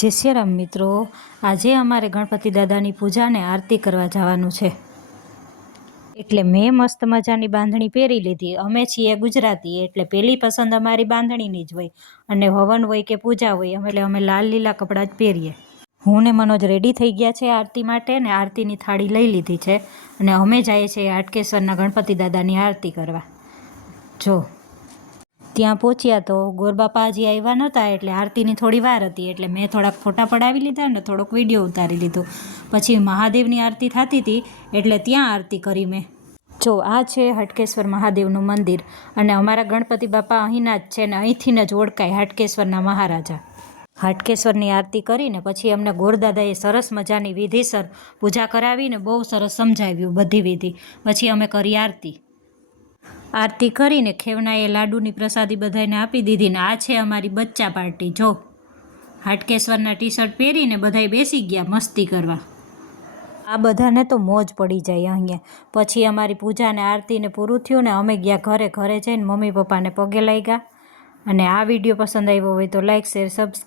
જય શ્રી રામ મિત્રો, આજે અમારે ગણપતિ દાદાની પૂજાને આરતી કરવા જવાનું છે, એટલે મેં મસ્ત મજાની બાંધણી પહેરી લીધી। અમે છીએ ગુજરાતી, એટલે પહેલી પસંદ અમારી બાંધણીની જ હોય, અને હવન હોય કે પૂજા હોય એટલે અમે લાલ લીલા કપડાં જ પહેરીએ। હું ને મનોજ રેડી થઈ ગયા છે આરતી માટે, ને આરતીની થાળી લઈ લીધી છે, અને અમે જઈએ છીએ હાટકેશ્વરના ગણપતિ દાદાની આરતી કરવા। જો ત્યાં પહોંચ્યા તો ગોરબાપા હજી આવ્યા નહોતા, એટલે આરતીની થોડી વાર હતી, એટલે મેં થોડાક ફોટા પડાવી લીધા ને થોડોક વિડીયો ઉતારી લીધો। પછી મહાદેવની આરતી થતી હતી, એટલે ત્યાં આરતી કરી મેં। જો આ છે હાટકેશ્વર મહાદેવનું મંદિર, અને અમારા ગણપતિ બાપા અહીંના જ છે, ને અહીંથી જ ઓળખાય હાટકેશ્વરના મહારાજા। હાટકેશ્વરની આરતી કરીને પછી અમને ગોરદાદાએ સરસ મજાની વિધિસર પૂજા કરાવીને બહુ સરસ સમજાવ્યું બધી વિધિ। પછી અમે કરી આરતી કરીને ખેવનાએ લાડુની પ્રસાદી બધાને આપી દીધી, ને આ છે અમારી બચ્ચા પાર્ટી। જો હાટકેશ્વરના ટી શર્ટ પહેરીને બધાય બેસી ગયા મસ્તી કરવા। આ બધાને તો મોજ પડી જાય અહીંયા। પછી અમારી પૂજાને આરતીને પૂરું થયું ને અમે ગયા ઘરે જઈને મમ્મી પપ્પાને પગે લાગ્યા। અને આ વિડીયો પસંદ આવ્યો હોય તો લાઈક શેર સબસ્ક્રાઈબ